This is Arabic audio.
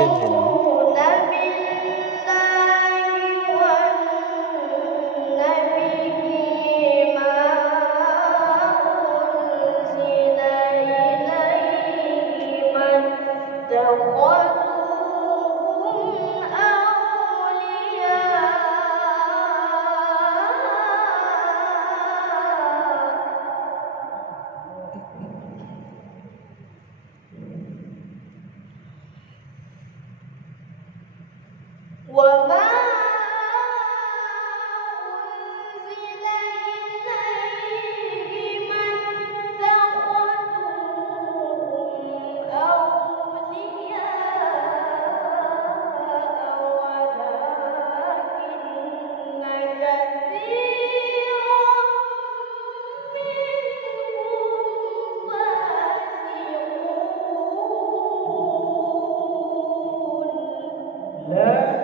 التين هنا. وما أنزل إليهم اتخذوهم أولياء ولكن كثيرا منهم فاسقون.